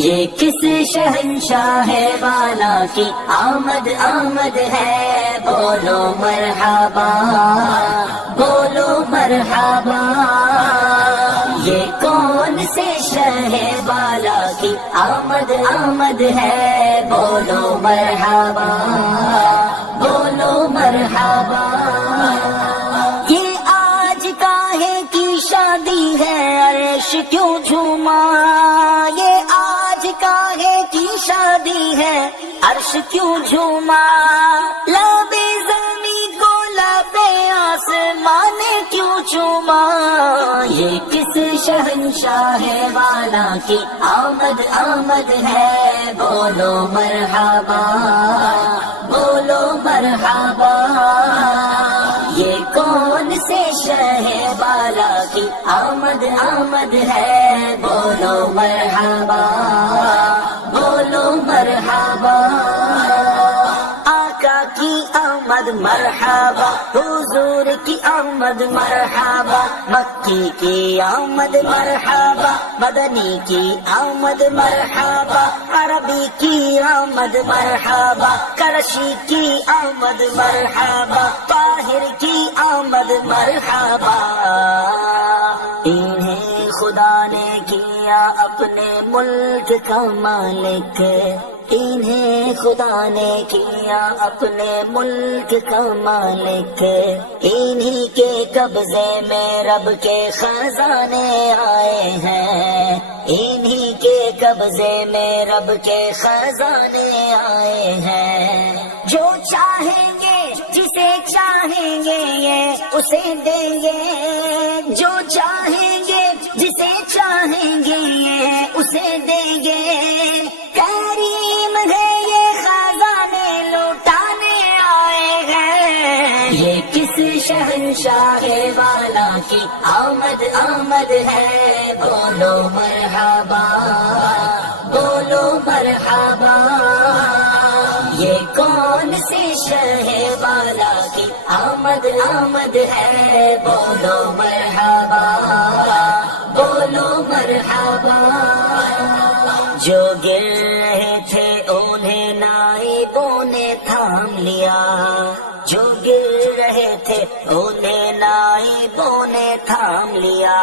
یہ کس شہنشاہ والا کی آمد آمد ہے، بولو مرحبا بولو مرحبا۔ یہ کون سے شہ والا کی آمد آمد ہے، بولو مرحبا بولو مرحبا۔ یہ آج کاہے کی شادی ہے، عرش کیوں جھوما؟ یہ آج کاہے کی شادی ہے، عرش کیوں جھوما؟ لبے زمین کو لبے آسمان نے کیوں چوما؟ یہ کس شہنشاہ والا کی آمد آمد ہے، بولو مرحبا بولو مرحبا۔ یہ کون سے شہ والا کی آمد آمد ہے، بولو مرحبا بولو مرحبا۔ آقا کی آمد مرحبا، حضور کی آمد مرحبا، مکی کی آمد مرحبا، مدنی کی آمد مرحبا، عربی کی آمد مرحبا، کرشی کی آمد مرحبا، طاہر کی آمد مرحبا۔ انہیں خدا نے کیا اپنے ملک کا مالک، انہیں خدا نے کیا اپنے ملک کا مالک، انہی کے قبضے میں رب کے خزانے آئے ہیں، انہی کے قبضے میں رب کے خزانے آئے ہیں۔ جو چاہیں گے جسے چاہیں گے یہ اسے دیں گے، جو چاہیں گے جسے چاہیں گے یہ اسے دیں گے، کریم ہے یہ خزانے لوٹانے آئے ہیں۔ یہ کس شہنشاہ والا کی آمد آمد ہے، بولو مرحبا بولو مرحبا۔ یہ کون سے شہ والا کی آمد آمد ہے، بولو مرحبا بولو مرحبا۔ جو گر رہے تھے انہیں نائبوں نے تھام لیا، جو گر رہے تھے انہیں نائبوں نے تھام لیا،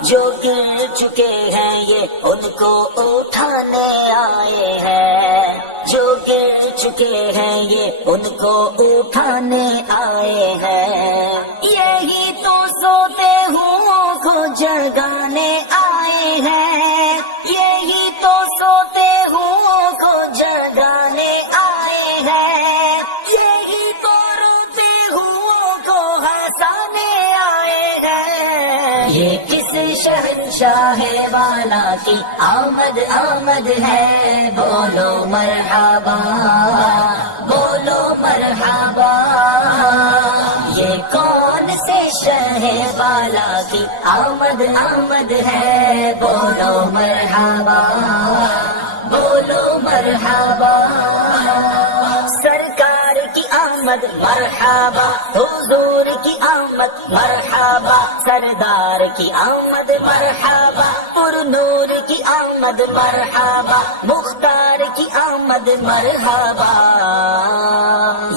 جو گر چکے ہیں یہ ان کو اٹھانے آئے ہیں، جو گر چکے ہیں یہ ان کو اٹھانے آئے ہیں۔ یہی تو سوتے ہوں کو جگانے آئے ہیں، یہی تو سوتے ہوں کو جگانے آئے ہیں، یہی تو روتے ہوں کو ہنسانے آئے ہیں۔ یہ کس شہنشاہ والا کی آمد آمد ہے، بولو مرحبا بولو مرحبا۔ یہ کون سے شہ والا کی آمد آمد ہے، بولو مرحبا بولو مرحبا۔ سرکار کی آمد مرحبا، حضور کی آمد مرحبا، سردار کی آمد مرحبا، پر نور کی آمد مرحبا، مختار کی آمد مرحبا۔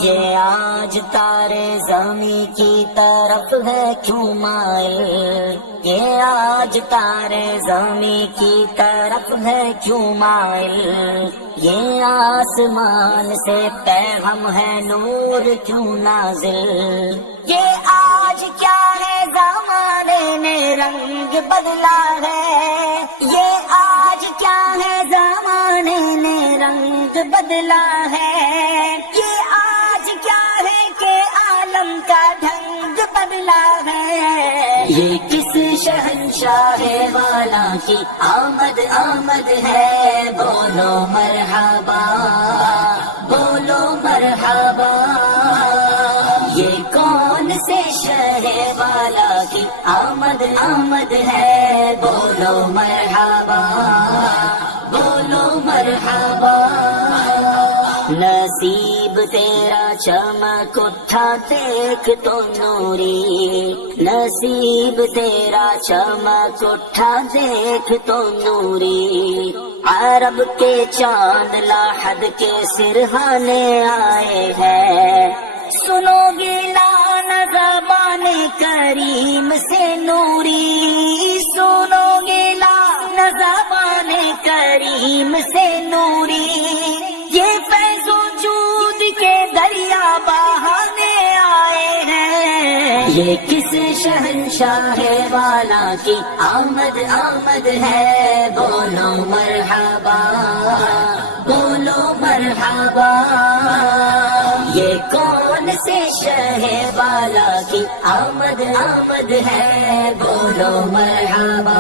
یہ آج تارے زمیں کی طرف ہے کیوں مائل، یہ آج تارے زمیں کی طرف ہے کیوں مائل، یہ آسمان سے پیغام ہے نور کیوں نازل، یہ آج کیا ہے زمانے نے رنگ بدلا ہے، یہ آج کیا ہے زمانے نے رنگ بدلا ہے، یہ آج کیا ہے کہ عالم کا ڈھنگ بدلا ہے۔ یہ کس شہنشاہ والا کی آمد آمد ہے، بولو مرحبا بولو مرحبا۔ یہ کون سے شہ والا کی آمد آمد ہے، بولو مرحبا بولو مرحبا۔ نصیب تیرا چمک اٹھا دیکھ تو نوری، نصیب تیرا چمک اٹھا دیکھ تو نوری، عرب کے چاند لاحد کے سرہانے آئے ہیں، سنو گے لان زبان کریم سے نوری، سنو گے لان زبان کریم سے نوری، یہ فیض وجود کے دریا بہانے آئے ہیں، یہ کس شہنشاہ والا کی آمد آمد ہے، بولو مرحبا بولو مرحبا، یہ کون سے شہ والا کی آمد آمد ہے، بولو مرحبا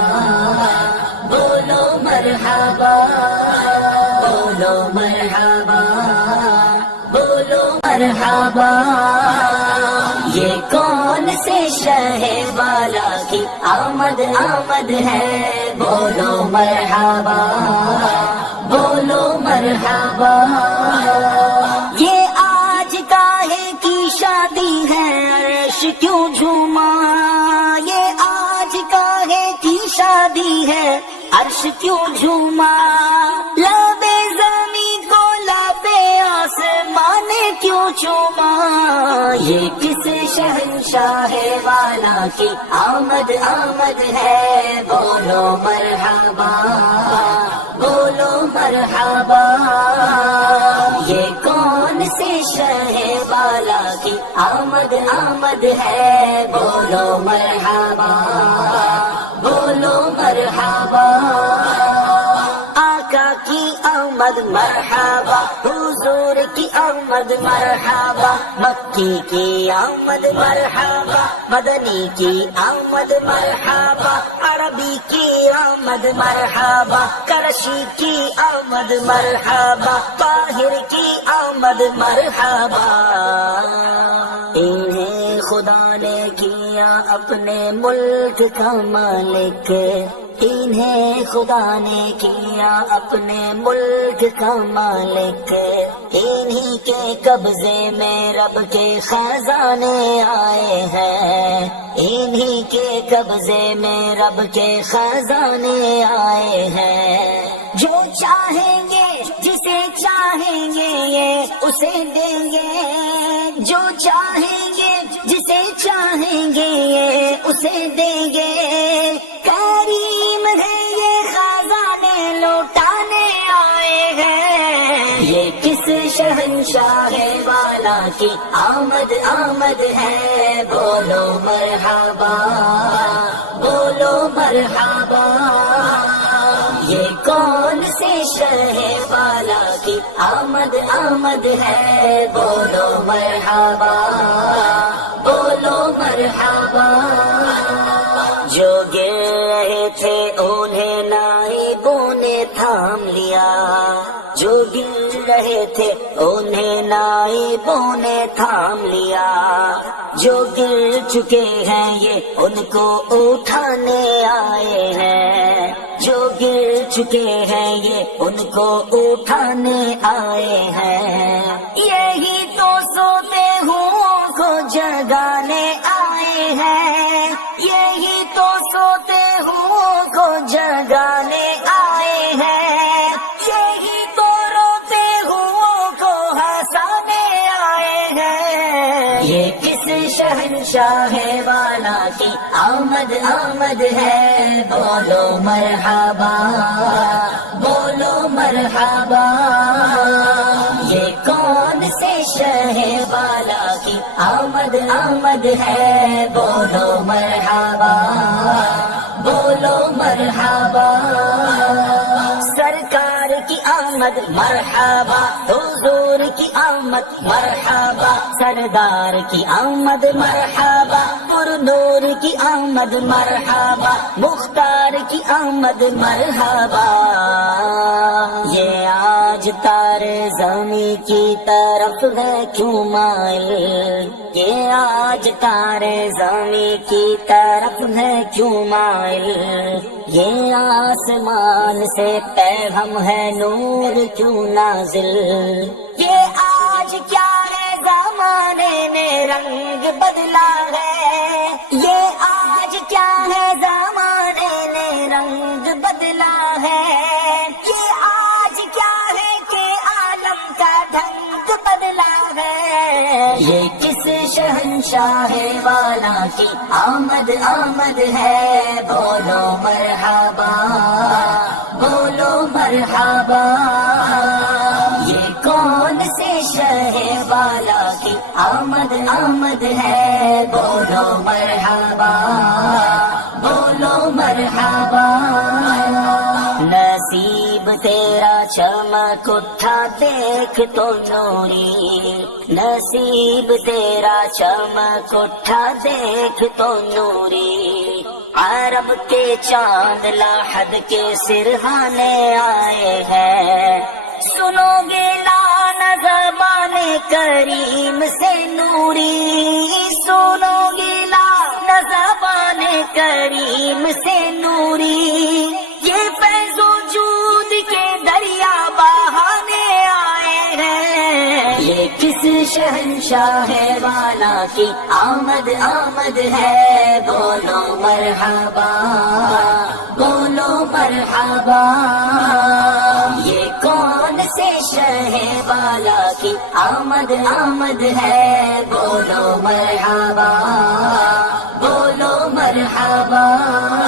بولو مرحبا بولو مرحبا بولو مرحبا، یہ کون سے شہ والا کی آمد آمد ہے، بولو مرحبا بولو مرحبا، یہ آج کاہے کی شادی ہے عرش کیوں جھوما، یہ آج کاہے کی شادی ہے عرش کیوں جھوما، لبے زمین کو لبے آسمان نے کیوں چوما، یہ کس شہنشاہ والا کی آمد آمد ہے، بولو مرحبا بولو مرحبا، یہ کون سے شہ والا کی آمد آمد ہے، بولو مرحبا بولو مرحبا، آقا کی آمد مرحبا، حضور کی آمد مرحبا، مکی کی آمد مرحبا، مدنی کی آمد مرحبا، عربی کی آمد مرحبا، کرشی کی آمد مرحبا، طاہر کی آمد مرحبا، انہیں خدا نے کیا اپنے ملک کا مالک، انہیں خدا نے کیا اپنے ملک کا مالک، انہی کے قبضے میں رب کے خزانے آئے ہیں، انہی کے قبضے میں رب کے خزانے آئے ہیں، جو چاہیں گے جسے چاہیں گے یہ اسے دیں گے، جو چاہیں گے جسے چاہیں گے یہ اسے دیں گے، کریم ہے یہ خزانے لوٹانے آئے ہیں، یہ کس شہنشاہ والا کی آمد آمد ہے، بولو مرحبا بولو مرحبا، یہ کون سے شہ والا کی آمد آمد ہے، بولو مرحبا بولو مرحبا، جو گر رہے تھے انہیں نائبوں نے تھام لیا، جو گر رہے تھے انہیں نائبوں نے تھام لیا، جو گر چکے ہیں یہ ان کو اٹھانے آئے ہیں، جو گر چکے ہیں یہ ان کو اٹھانے آئے ہیں، یہی تو سوتے ہوں کو جگانے آئے ہیں، یہی تو سوتے ہوں کو جگانے آئے ہیں، یہی تو روتے ہوں کو ہنسانے آئے ہیں، یہ کس شہنشاہ والا کی آمد آمد ہے، بولو مرحبا بولو مرحبا، یہ کون سے شہ والا کی آمد آمد ہے، بولو مرحبا بولو مرحبا، سرکار کی آمد مرحبا، حضور کی آمد مرحبا، سردار کی آمد مرحبا، پر نور کی آمد مرحبا، مختار کی آمد مرحبا، یہ آج تارے زمیں کی طرف ہے کیوں مائل، یہ آج تارے زمیں کی طرف ہے کیوں مائل، یہ آسمان سے پیغام ہے نور کیوں نازل، یہ آج کیا ہے زمانے نے رنگ بدلا ہے، یہ آج کیا ہے زمانے نے رنگ بدلا ہے، یہ ہے، یہ کس شہنشاہ والا کی آمد آمد ہے، بولو مرحبا بولو مرحبا، یہ کون سے شہ والا کی آمد آمد ہے، بولو مرحبا بولو مرحبا، نصیب تیرا چمک اٹھا دیکھ تو نوری، نصیب تیرا چمک اٹھا دیکھ تو نوری، عرب کے چاند لاحد کے سرہانے آئے ہیں، سنو گے لان زبان کریم سے نوری، سنو گے لان زبان کریم سے نوری، یہ فیض وجود کے دریا بہانے آئے ہیں، یہ کس شہنشاہ والا کی آمد آمد ہے، بولو مرحبا بولو مرحبا، یہ کون سے شہ والا کی آمد آمد ہے، بولو مرحبا بولو مرحبا۔